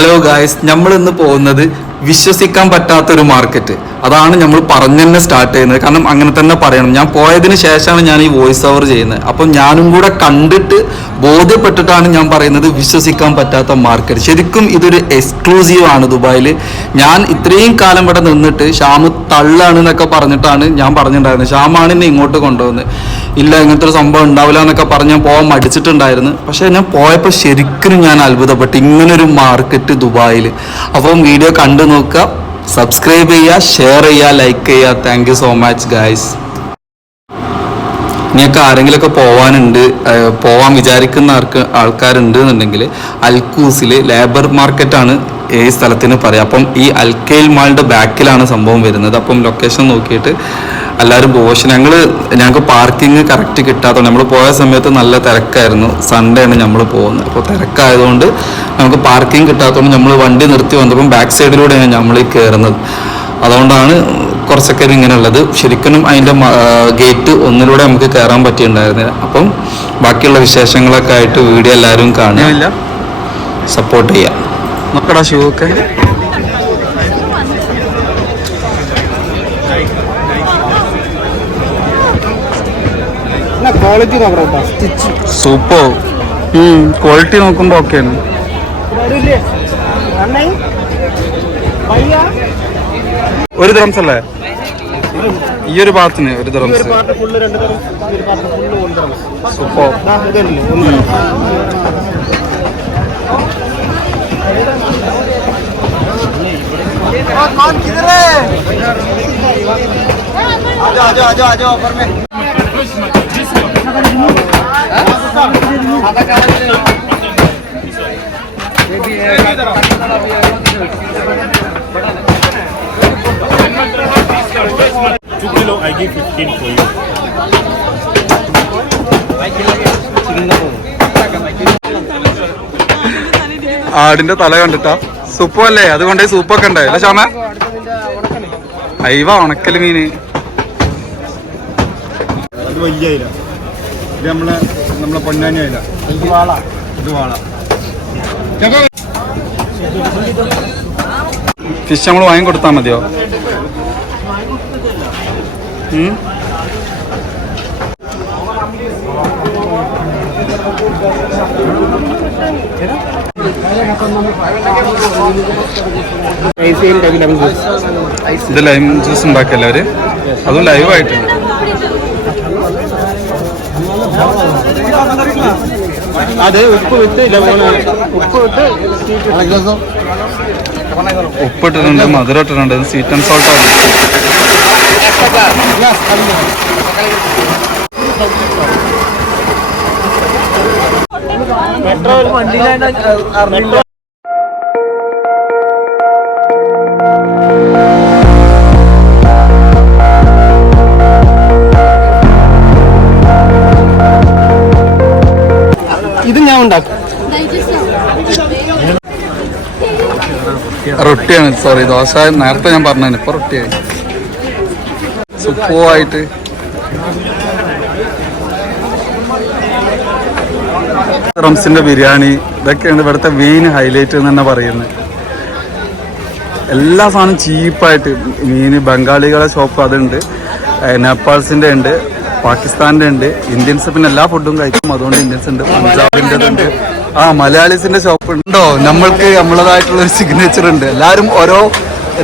Hello guys, നമ്മൾ ഇന്ന് പോകുന്നത് വിശ്വസിക്കാൻ പറ്റാത്തൊരു മാർക്കറ്റ്. അതാണ് നമ്മൾ പറഞ്ഞു തന്നെ സ്റ്റാർട്ട് ചെയ്യുന്നത്. കാരണം അങ്ങനെ തന്നെ പറയണം. ഞാൻ പോയതിന് ശേഷമാണ് ഞാൻ ഈ വോയിസ് ഓവർ ചെയ്യുന്നത്. അപ്പം ഞാനും കൂടെ കണ്ടിട്ട് ബോധ്യപ്പെട്ടിട്ടാണ് ഞാൻ പറയുന്നത് വിശ്വസിക്കാൻ പറ്റാത്ത മാർക്കറ്റ്. ശരിക്കും ഇതൊരു എക്സ്ക്ലൂസീവ് ആണ് ദുബായിൽ. ഞാൻ ഇത്രയും കാലം ഇവിടെ നിന്നിട്ട് ഷ്യാമ് തള്ളാണ് എന്നൊക്കെ പറഞ്ഞിട്ടാണ് ഞാൻ പറഞ്ഞിട്ടുണ്ടായിരുന്നത്. ഷ്യാമാണ് എന്നെ ഇങ്ങോട്ട് കൊണ്ടുവന്നത്. ഇല്ല, ഇങ്ങനത്തെ ഒരു സംഭവം ഉണ്ടാവില്ല എന്നൊക്കെ പറഞ്ഞ് ഞാൻ പോകാൻ മടിച്ചിട്ടുണ്ടായിരുന്നു. പക്ഷേ ഞാൻ പോയപ്പോൾ ശരിക്കും ഞാൻ അത്ഭുതപ്പെട്ടു, ഇങ്ങനൊരു മാർക്കറ്റ് ദുബായിൽ. അപ്പം വീഡിയോ കണ്ടു നോക്കുക, സബ്സ്ക്രൈബ് ചെയ്യുക, ഷെയർ ചെയ്യുക, ലൈക്ക് ചെയ്യുക. Thank you so much guys. ഇനിയൊക്കെ ആരെങ്കിലുമൊക്കെ പോവാൻ വിചാരിക്കുന്ന ആൾക്കാരുണ്ട് എന്നുണ്ടെങ്കിൽ അൽക്കൂസിൽ ലേബർ മാർക്കറ്റാണ് ഈ സ്ഥലത്തിന് പറയാം. അപ്പം ഈ അൽക്കൈൽ മാളിൻ്റെ ബാക്കിലാണ് സംഭവം വരുന്നത്. അപ്പം ലൊക്കേഷൻ നോക്കിയിട്ട് എല്ലാവരും പോകും. പക്ഷെ ഞങ്ങൾക്ക് പാർക്കിംഗ് കറക്റ്റ് കിട്ടാത്തതുകൊണ്ട് നമ്മൾ പോയ സമയത്ത് നല്ല തിരക്കായിരുന്നു. സൺഡേ ആണ് നമ്മൾ പോകുന്നത്. അപ്പോൾ തിരക്കായതുകൊണ്ട് നമുക്ക് പാർക്കിംഗ് കിട്ടാത്തതുകൊണ്ട് നമ്മൾ വണ്ടി നിർത്തി വന്നപ്പം ബാക്ക് സൈഡിലൂടെയാണ് നമ്മൾ ഈ കയറുന്നത്. അതുകൊണ്ടാണ് കുറച്ചൊക്കെ ഇങ്ങനെ ഉള്ളത്. ശരിക്കും അതിൻ്റെ ഗേറ്റ് ഒന്നിലൂടെ നമുക്ക് കയറാൻ പറ്റിയിട്ടുണ്ടായിരുന്നില്ല. അപ്പം ബാക്കിയുള്ള വിശേഷങ്ങളൊക്കെ ആയിട്ട് വീഡിയോ എല്ലാവരും കാണുക, സപ്പോർട്ട് ചെയ്യുക. നോക്കടാ ഷൂ ഒക്കെ. Quality super. ക്വാളിറ്റി നോക്കുമ്പോൾ ഓക്കെയാണ്. ഒരു ദ്രംസ് അല്ലേ ഈ ഒരു ഭാഗത്തിന്? ഒരു ദ്രംസ്. സൂപ്പർ. कौन किधर है? आजो ऊपर में। $2 kilo, I give 15 for you. ആടിന്റെ തല കണ്ടിട്ടാ സൂപ്പല്ലേ? അതുകൊണ്ട് സൂപ്പൊക്കെ ഉണ്ട് അല്ലേ ഷാമ? അയവ ഉണക്കല് മീന്. അത് വലിയ അയില. ഇത് നമ്മളെ പൊന്നാനി അയില. ഇത് വാള. ഫിഷ് നമ്മൾ വാങ്ങി കൊടുത്താൽ മതിയോ? ഇത് ലൈം ജ്യൂസ് ഉണ്ടാക്കല്ലേ അവര്? അതും ലൈവായിട്ട്. ഉപ്പിട്ടിട്ടുണ്ട്, മധുരം ഇട്ടിട്ടുണ്ട്. സ്വീറ്റ് ആൻഡ് സോൾട്ട് ആണ്. ഇത് ഞാൻ ഉണ്ടാക്കും. റൊട്ടിയാണ്, സോറി ദോശ നേരത്തെ ഞാൻ പറഞ്ഞു. ഇപ്പൊ റൊട്ടിയായി സൂപ്പറായിട്ട്. റംസിന്റെ ബിരിയാണി, ഇതൊക്കെയാണ് ഇവിടുത്തെ മെയിൻ ഹൈലൈറ്റ് എന്ന് തന്നെ പറയുന്നത്. എല്ലാ സാധനവും ചീപ്പായിട്ട്. മീൻ ബംഗാളികളെ ഷോപ്പ് അതുണ്ട്, നേപ്പാൾസിന്റെ ഉണ്ട്, പാകിസ്ഥാന്റെ ഉണ്ട്, ഇന്ത്യൻസ് പിന്നെ എല്ലാ ഫുഡും കഴിക്കും. അതുകൊണ്ട് ഇന്ത്യൻസ് ഉണ്ട്, പഞ്ചാബിൻ്റെ ഉണ്ട്, മലയാളീസിന്റെ ഷോപ്പ് ഉണ്ടോ. നമ്മൾക്ക് നമ്മളതായിട്ടുള്ള ഒരു സിഗ്നേച്ചർ ഉണ്ട്. എല്ലാവരും ഓരോ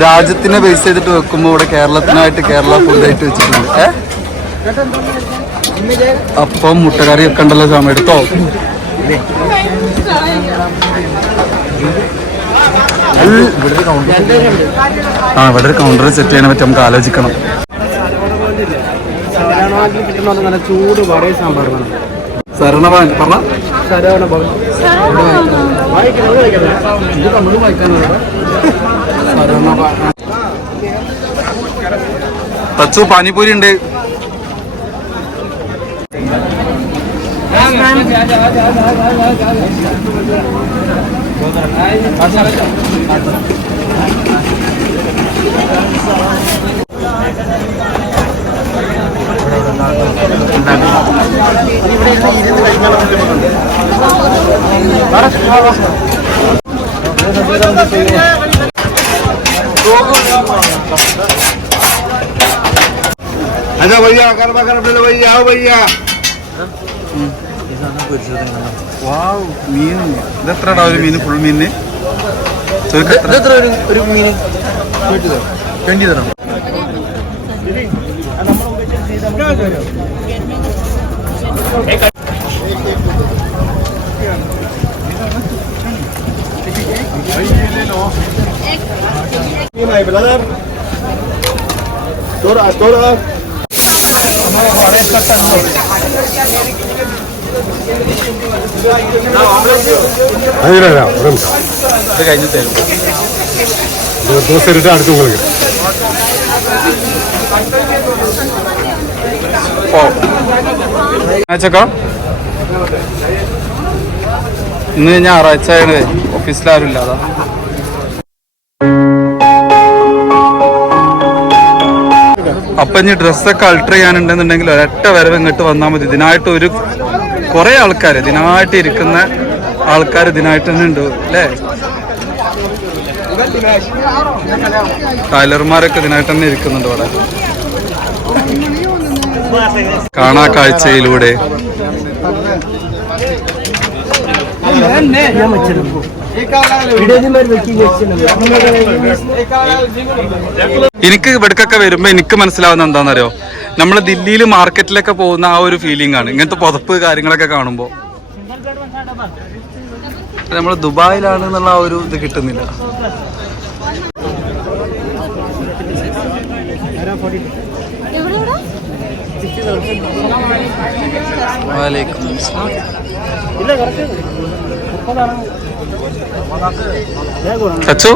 രാജ്യത്തിനെ ബേസ് ചെയ്തിട്ട് വെക്കുമ്പോൾ ഇവിടെ കേരളത്തിനായിട്ട് കേരള ഫുഡായിട്ട് വെച്ചിട്ടുണ്ട്. അപ്പം മുട്ടക്കറി ഒക്കെ ഉണ്ടല്ലോ സമയം എടുത്തോ. ഇവിടെ ഒരു കൗണ്ടർ സെറ്റ് ചെയ്യാൻ പറ്റി നമുക്ക് ആലോചിക്കണം. നല്ല ചൂട് വടയ സാമ്പാർ വേണം. ശരണഭവൻ പറഞ്ഞ തച്ചു പാനിപൂരി ഉണ്ട്. अच्छा भैया गरबा गरम ले लो भैया आओ भैया വാവ് മീൻ ഇതെത്രടാ ഒരു മീൻ ഫുൾ മീനിന് ഒരു മീൻ 20 തരാം ब्रदर थोड़ा ദോശ അടുത്ത് உங்களுக்கு ഇന്ന് ഞായറാഴ്ച ഓഫീസിൽ ആരും ഇല്ല അതാ. അപ്പൊ ഇനി ഡ്രസ്സൊക്കെ അൾട്ടർ ചെയ്യാനുണ്ടെന്നുണ്ടെങ്കിൽ ഒരൊറ്റ വരവ് ഇങ്ങോട്ട് വന്നാൽ മതി. ഇതിനായിട്ട് ഒരു കുറെ ആൾക്കാർ ഇതിനായിട്ട് ഇരിക്കുന്ന ആൾക്കാർ ഇതിനായിട്ട് തന്നെ ഉണ്ട് അല്ലേ. ടൈലർമാരൊക്കെ ഇതിനായിട്ട് തന്നെ ഇരിക്കുന്നുണ്ട് ഇവിടെ. കാണാ കാഴ്ചയിലൂടെ എനിക്ക് ഇവിടക്കൊക്കെ വരുമ്പോ എനിക്ക് മനസ്സിലാവുന്ന എന്താണെന്നറിയോ, നമ്മള് ദില്ലിയിൽ മാർക്കറ്റിലൊക്കെ പോകുന്ന ആ ഒരു ഫീലിംഗ് ആണ് ഇങ്ങനത്തെ പുതപ്പ് കാര്യങ്ങളൊക്കെ കാണുമ്പോ. നമ്മള് ദുബായിലാണ് എന്നുള്ള ആ ഒരു ഇത് കിട്ടുന്നില്ല. ചച്ചു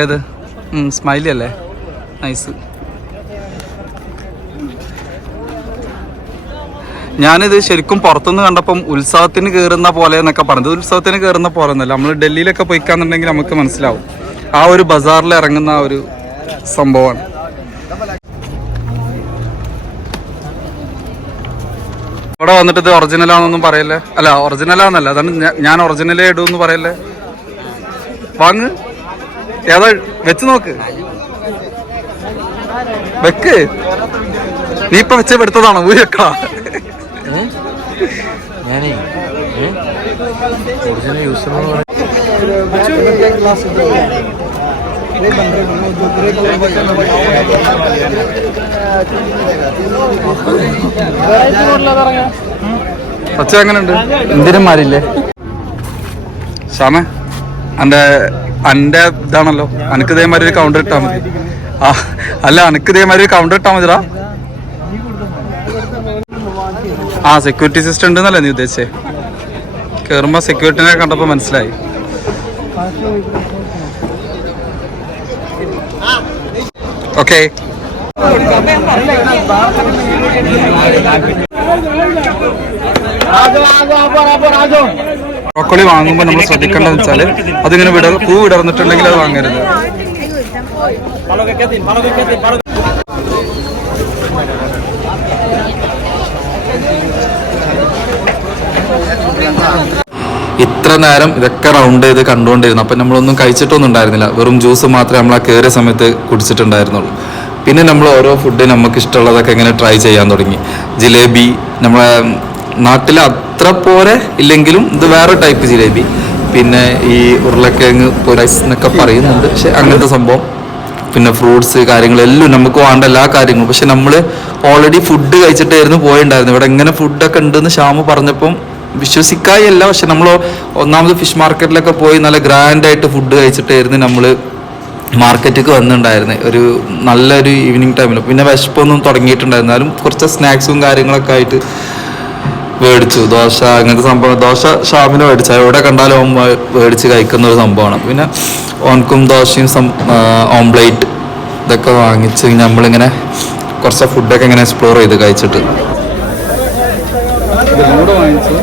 ഏത് സ്മൈലി അല്ലേ? നൈസ്. ഞാനിത് ശരിക്കും പുറത്തുനിന്ന് കണ്ടപ്പം ഉത്സവത്തിന് കയറുന്ന പോലെ എന്നൊക്കെ പറഞ്ഞത്. ഉത്സവത്തിന് കയറുന്ന പോലെ ഒന്നല്ല. നമ്മൾ ഡൽഹിയിലൊക്കെ പോയിക്കാന്നുണ്ടെങ്കിൽ നമുക്ക് മനസ്സിലാവും ആ ഒരു ബസാറിൽ ഇറങ്ങുന്ന ആ ഒരു സംഭവമാണ്. ഇവിടെ വന്നിട്ട് ഇത് ഒറിജിനലാണെന്നൊന്നും പറയല്ലേ. അല്ല ഒറിജിനലാന്നല്ല, അതാണ് ഞാൻ ഒറിജിനലേ ഇടൂന്ന് പറയല്ലേ. വാങ്ങ്, ഏതാ വെച്ച് നോക്ക്, വെക്ക്. നീ ഇപ്പൊ വെച്ച് എടുത്തതാണോ ഊരക്കാ? ഞാനേ ഒറിജിനൽ യൂസ് ഒച്ച എങ്ങനെയുണ്ട്? എന്തിനും മാറിയില്ലേ ശ്യാമേ? അന്റെ ഇതാണല്ലോ, അനക്ക് ഇതേമാതിരി ഒരു കൗണ്ടർ ഇട്ടാ മതി. ആ അല്ല, അനക്ക് ഇതേമാതിരി ഒരു കൗണ്ടർ ഇട്ടാ മതിടാ. ആ സെക്യൂരിറ്റി സിസ്റ്റം ഉണ്ടെന്നല്ലേ നീ ഉദ്ദേശിച്ചേ? കേറുമ്പോ സെക്യൂരിറ്റിനെ കണ്ടപ്പോ മനസ്സിലായി. ഓക്കെ, ബ്രോക്കോളി വാങ്ങുമ്പോൾ നമ്മൾ ശ്രദ്ധിക്കേണ്ടതെന്ന് വെച്ചാൽ അതിങ്ങനെ പൂ വിടർന്നിട്ടുണ്ടെങ്കിൽ അത് വാങ്ങരുത്. ഇത്ര നേരം ഇതൊക്കെ റൗണ്ട് ചെയ്ത് കണ്ടുകൊണ്ടിരുന്നു. അപ്പം നമ്മളൊന്നും കഴിച്ചിട്ടൊന്നും ഉണ്ടായിരുന്നില്ല. വെറും ജ്യൂസ് മാത്രമേ നമ്മൾ ആ കയറിയ സമയത്ത് കുടിച്ചിട്ടുണ്ടായിരുന്നുള്ളൂ. പിന്നെ നമ്മൾ ഓരോ ഫുഡ് നമുക്ക് ഇഷ്ടമുള്ളതൊക്കെ ഇങ്ങനെ ട്രൈ ചെയ്യാൻ തുടങ്ങി. ജിലേബി നമ്മളെ നാട്ടിൽ അത്ര പോലെ ഇല്ലെങ്കിലും ഇത് വേറെ ടൈപ്പ് ജിലേബി. പിന്നെ ഈ ഉരുളക്കിഴങ്ങ് റൈസ് എന്നൊക്കെ പറയുന്നുണ്ട്, പക്ഷെ അങ്ങനത്തെ സംഭവം. പിന്നെ ഫ്രൂട്ട്സ് കാര്യങ്ങളെല്ലാം നമുക്ക് വേണ്ട എല്ലാ കാര്യങ്ങളും. പക്ഷെ നമ്മൾ ഓൾറെഡി ഫുഡ് കഴിച്ചിട്ടായിരുന്നു പോയിട്ടുണ്ടായിരുന്നു. ഇവിടെ ഇങ്ങനെ ഫുഡൊക്കെ ഉണ്ടെന്ന് ശ്യാമു പറഞ്ഞപ്പം വിശ്വസിക്കായല്ല, പക്ഷെ നമ്മൾ ഒന്നാമത് ഫിഷ് മാർക്കറ്റിലൊക്കെ പോയി നല്ല ഗ്രാൻഡായിട്ട് ഫുഡ് കഴിച്ചിട്ടായിരുന്നു നമ്മൾ മാർക്കറ്റിലേക്ക് വന്നിട്ടുണ്ടായിരുന്നത്. ഒരു നല്ലൊരു ഈവനിങ് ടൈമിൽ. പിന്നെ വിശപ്പൊന്നും തുടങ്ങിയിട്ടുണ്ടായിരുന്നാലും കുറച്ച് സ്നാക്സും കാര്യങ്ങളൊക്കെ ആയിട്ട് മേടിച്ചു. ദോശ അങ്ങനത്തെ സംഭവം. ദോശ ഷാമിന് മേടിച്ച എവിടെ കണ്ടാലും മേടിച്ച് കഴിക്കുന്ന ഒരു സംഭവമാണ്. പിന്നെ ഓൻക്കും ദോശയും ഓംപ്ലേറ്റ് ഇതൊക്കെ വാങ്ങിച്ച് നമ്മളിങ്ങനെ കുറച്ച് ഫുഡൊക്കെ ഇങ്ങനെ എക്സ്പ്ലോർ ചെയ്ത് കഴിച്ചിട്ട് വാങ്ങിച്ചു.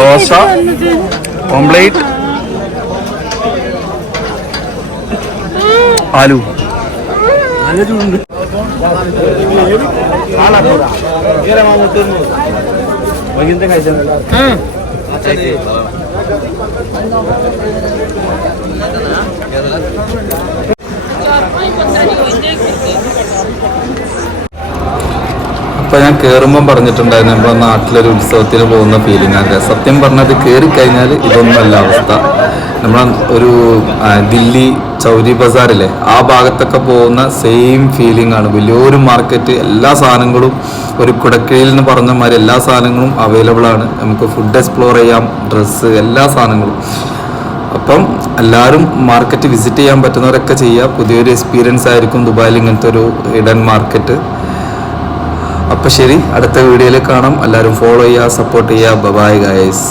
ദോശ, ഓംപ്ലേറ്റ്, ആലു. അപ്പോൾ ഞാൻ കയറുമ്പം പറഞ്ഞിട്ടുണ്ടായിരുന്നു നമ്മുടെ നാട്ടിലൊരു ഉത്സവത്തിന് പോകുന്ന ഫീലിംഗ് ആണ്. സത്യം പറഞ്ഞത് കയറിക്കഴിഞ്ഞാൽ ഇതൊന്നുമല്ല അവസ്ഥ. നമ്മൾ ഒരു ദില്ലി ചൗരി ബസാറില്ലേ ആ ഭാഗത്തൊക്കെ പോകുന്ന സെയിം ഫീലിംഗ് ആണ്. വലിയൊരു മാർക്കറ്റ്, എല്ലാ സാധനങ്ങളും ഒരു കുടക്കീഴിൽ എന്ന് പറഞ്ഞ മാതിരി എല്ലാ സാധനങ്ങളും അവൈലബിൾ ആണ്. നമുക്ക് ഫുഡ് എക്സ്പ്ലോർ ചെയ്യാം, ഡ്രസ്സ്, എല്ലാ സാധനങ്ങളും. അപ്പം എല്ലാവരും മാർക്കറ്റ് വിസിറ്റ് ചെയ്യാൻ പറ്റുന്നവരൊക്കെ ചെയ്യുക. പുതിയൊരു എക്സ്പീരിയൻസ് ആയിരിക്കും ദുബായിൽ ഇങ്ങനത്തെ ഒരു ഹിഡൻ മാർക്കറ്റ്. അപ്പോൾ ശരി, അടുത്ത വീഡിയോയിൽ കാണാം. എല്ലാവരും ഫോളോ ചെയ്യുക, സപ്പോർട്ട് ചെയ്യുക. Bye guys.